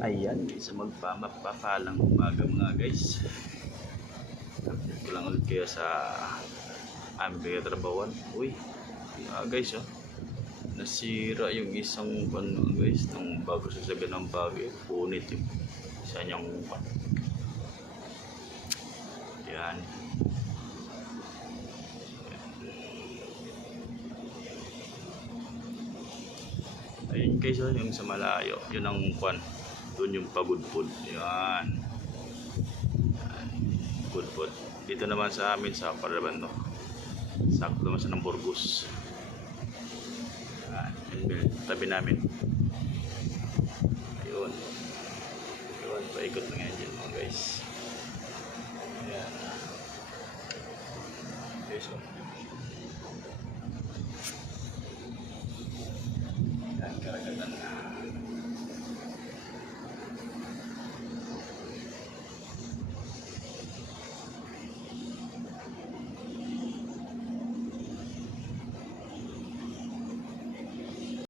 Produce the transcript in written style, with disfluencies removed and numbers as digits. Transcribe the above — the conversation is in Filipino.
Ayan, isa magpapalang umaga mga guys. Update ko lang ulit kayo sa aming pinagtrabawan. Uy, guys nasira yung isang ano guys, nung bago sasagyan ng bagay. Punit yung isa niyang yan. Ayun guys, yung sa malayo, yun ang kwan. Doon yung pagudpod. Yan. Pagudpod. Dito naman sa amin sa Paraban, no. Sakto naman sa ng Burgos. Yan, tabi namin. Ayun. Ayun, paikot na nga dyan mga guys. Yan. Okay, so